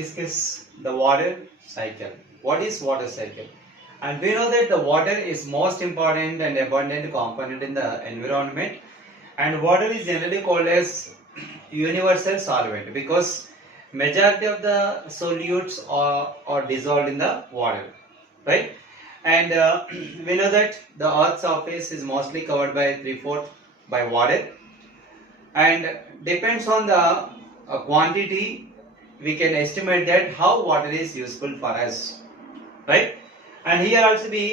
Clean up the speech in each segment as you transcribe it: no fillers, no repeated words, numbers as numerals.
discuss the water cycle. What is water cycle? And we know that the water is most important and abundant component in the environment, and water is generally called as universal solvent because majority of the solutes are dissolved in the water, right? And we know that the earth's surface is mostly covered by 3/4 by water, and depends on the quantity we can estimate that how water is useful for us, right? And here also the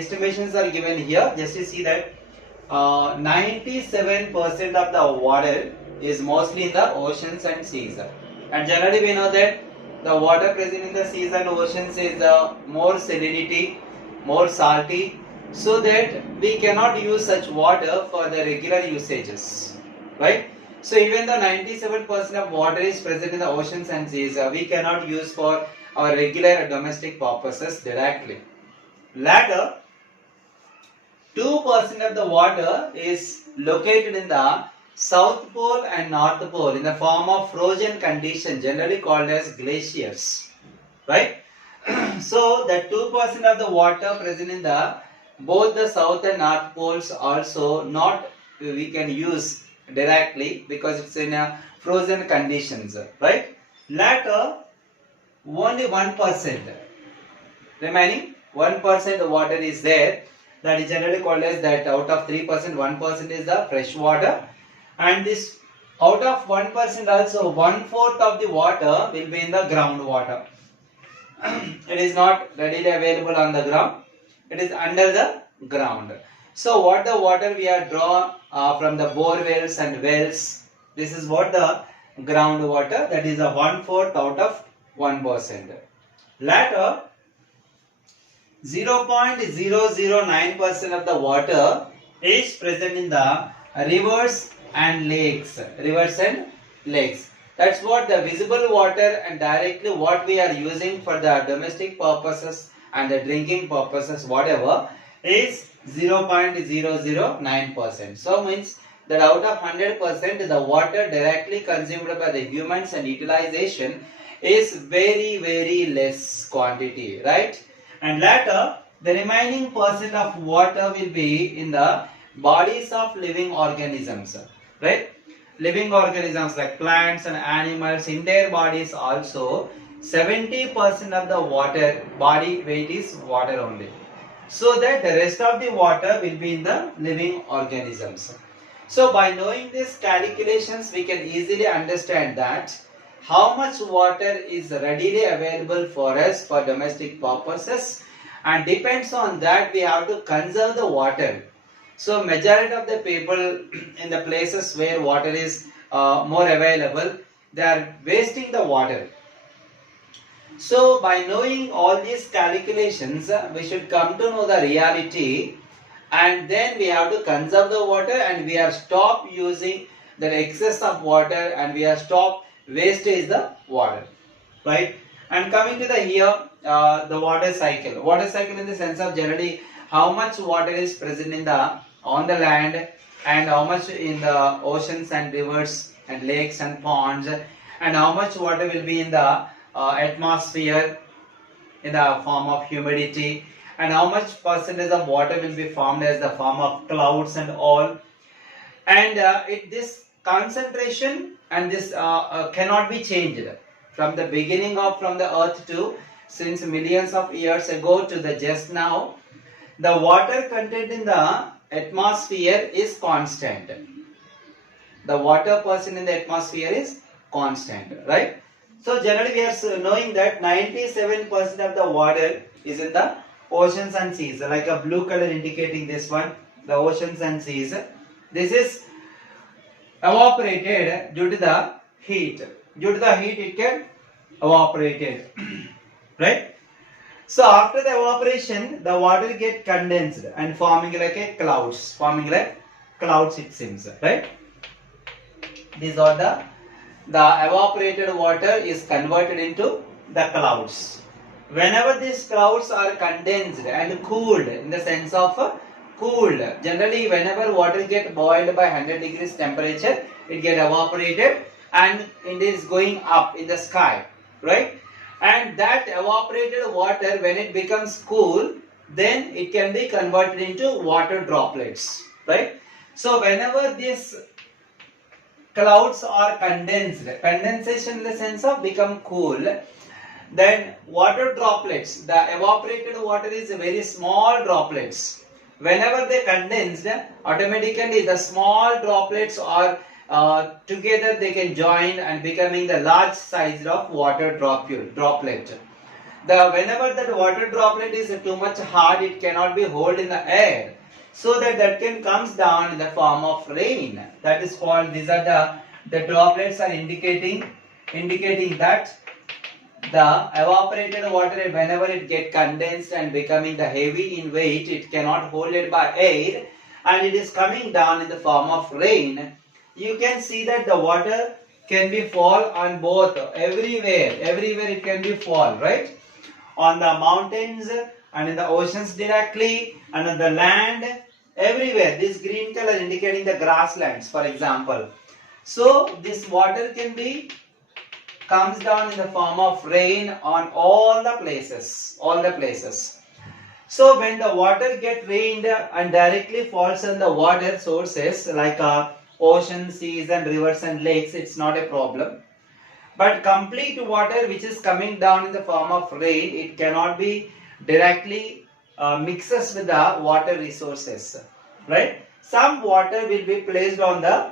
estimations are given here. Just to see that 97% of the water is mostly in the oceans and seas, and generally we know that the water present in the seas and oceans is more salinity, more salty, so that we cannot use such water for the regular usages, right? So even the 97% of water is present in the oceans and seas, we cannot use for our regular domestic purposes directly. Later, 2% of the water is located in the South Pole and North Pole in the form of frozen condition, generally called as glaciers, right? So the 2% of the water present in the both the South and North Poles also not we can use directly because it's in a frozen conditions, right? Later, only 1%, remaining 1% water is there, that is generally called as that out of 3%, 1% is the fresh water, and this out of 1% also 1/4 of the water will be in the groundwater. It is not readily available on the ground, it is under the ground. So what the water we are drawn from the bore wells and wells, this is what the groundwater, that is a 1/4 out of 1%. Later, 0.009% of the water is present in the rivers and lakes. Rivers and lakes. That's what the visible water and directly what we are using for the domestic purposes and the drinking purposes, whatever, is 0.009%. So means that out of 100%, the water directly consumed by the humans and utilization is very, very less quantity, right? And later, the remaining percent of water will be in the bodies of living organisms, right? Living organisms like plants and animals, in their bodies also 70% of the water body weight is water only. So that the rest of the water will be in the living organisms. So by knowing these calculations, we can easily understand that how much water is readily available for us for domestic purposes, and depends on that we have to conserve the water. So majority of the people in the places where water is more available, they are wasting the water. So by knowing all these calculations, we should come to know the reality, and then we have to conserve the water, and we are stop using the excess of water, and we are stop wastage the water, right? And coming to the here the water cycle. Water cycle in the sense of generally how much water is present in the on the land, and how much in the oceans and rivers and lakes and ponds, and how much water will be in the atmosphere in the form of humidity, and how much percentage of water will be formed as the form of clouds and all. And this concentration and this cannot be changed from the beginning of from the earth to since millions of years ago to the just now. The water content in the atmosphere is constant. The water percent in the atmosphere is constant, right? So generally we are knowing that 97% of the water is in the oceans and seas, like a blue color indicating this one, the oceans and seas. This is evaporated due to the heat. Due to the heat it get evaporated, right? So after the evaporation, the water get condensed and forming like a clouds, it seems, right? These are the evaporated water is converted into the clouds. Whenever these clouds are condensed and cooled, in the sense of cooled, generally whenever water get boiled by 100 degrees temperature, it get evaporated and it is going up in the sky. right? And that evaporated water, when it becomes cool, then it can be converted into water droplets, right? So whenever these clouds are condensed, condensation in the sense of become cool, then water droplets, the evaporated water is very small droplets. Whenever they condensed, automatically the small droplets are together, they can join and becoming the large size of water droplet. Whenever that water droplet is too much hard, it cannot be held in the air. So that can comes down in the form of rain. That is called, these are the droplets are indicating that the evaporated water, whenever it get condensed and becoming the heavy in weight, it cannot hold it by air and it is coming down in the form of rain. You can see that the water can be fall on both, everywhere it can be fall, right? On the mountains and in the oceans directly and on the land, everywhere. This green color indicating the grasslands, for example. So this water can be comes down in the form of rain on all the places, So when the water get rained and directly falls on the water sources like oceans, seas and rivers and lakes, it's not a problem. But complete water which is coming down in the form of rain, it cannot be directly mixes with the water resources, right? Some water will be placed on the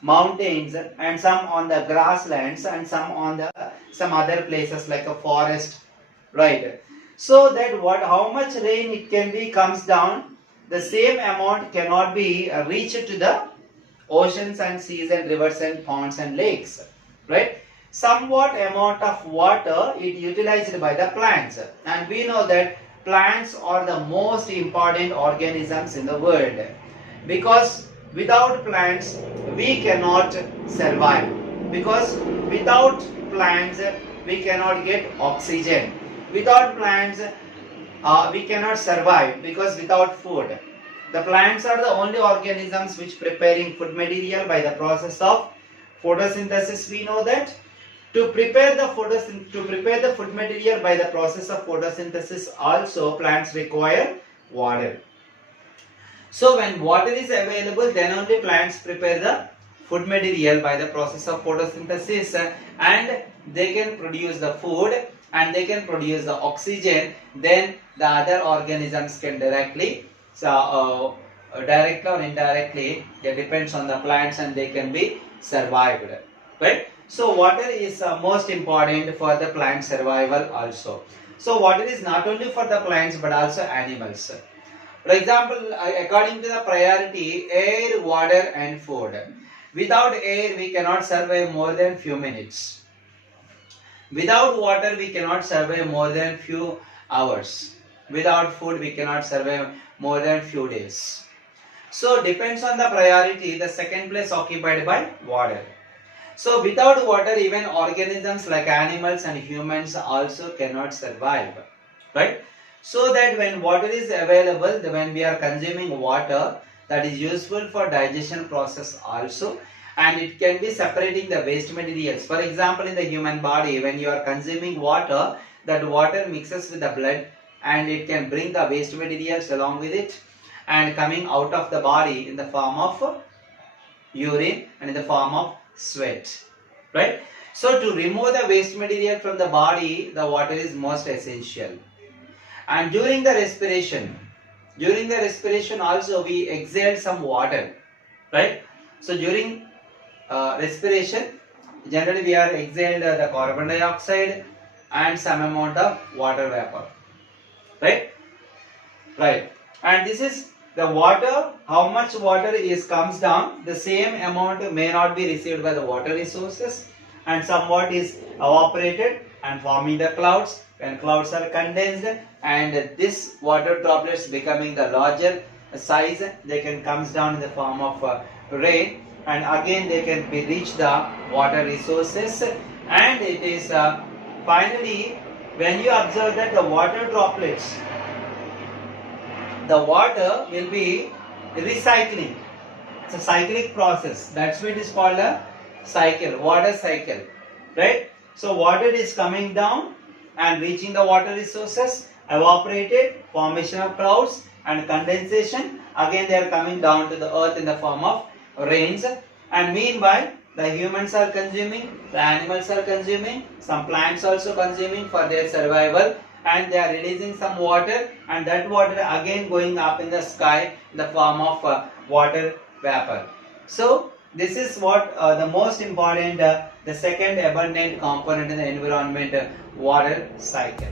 mountains and some on the grasslands and some on the some other places like a forest, right? So that how much rain it can be comes down, the same amount cannot be reached to the oceans and seas and rivers and ponds and lakes, right? Somewhat amount of water is utilized by the plants, and we know that plants are the most important organisms in the world, because without plants we cannot survive, because without plants we cannot get oxygen, without plants we cannot survive, because without food. The plants are the only organisms which preparing food material by the process of photosynthesis. We know that to prepare the food material by the process of photosynthesis, also plants require water. So when water is available, then only plants prepare the food material by the process of photosynthesis, and they can produce the food and they can produce the oxygen. Then the other organisms can directly or indirectly, it depends on the plants, and they can be survived, right? So water is most important for the plant survival also. So water is not only for the plants but also animals. For example, according to the priority, air, water and food. Without air we cannot survive more than few minutes. Without water we cannot survive more than few hours. Without food we cannot survive more than few days. So depends on the priority, the second place occupied by water. So without water, even organisms like animals and humans also cannot survive, right? So that when water is available, when we are consuming water, that is useful for digestion process also, and it can be separating the waste materials. For example, in the human body, when you are consuming water, that water mixes with the blood and it can bring the waste materials along with it and coming out of the body in the form of urine and in the form of sweat, right? So to remove the waste material from the body, the water is most essential. And during the respiration also we exhale some water, right? So during respiration, generally we are exhaled the carbon dioxide and some amount of water vapor, right? And this is the water, how much water comes down, the same amount may not be received by the water resources, and somewhat is evaporated and forming the clouds. When clouds are condensed and this water droplets becoming the larger size, they can comes down in the form of rain, and again they can be reach the water resources, and it is finally when you observe that the water droplets, the water will be recycling. It's a cyclic process. That's why it is called a cycle, water cycle, right? So water is coming down and reaching the water resources, evaporated, formation of clouds and condensation. Again they are coming down to the earth in the form of rains. And meanwhile the humans are consuming, the animals are consuming, some plants also consuming for their survival, and they are releasing some water, and that water again going up in the sky in the form of water vapor. So this is what the most important, the second abundant component in the environment, water cycle.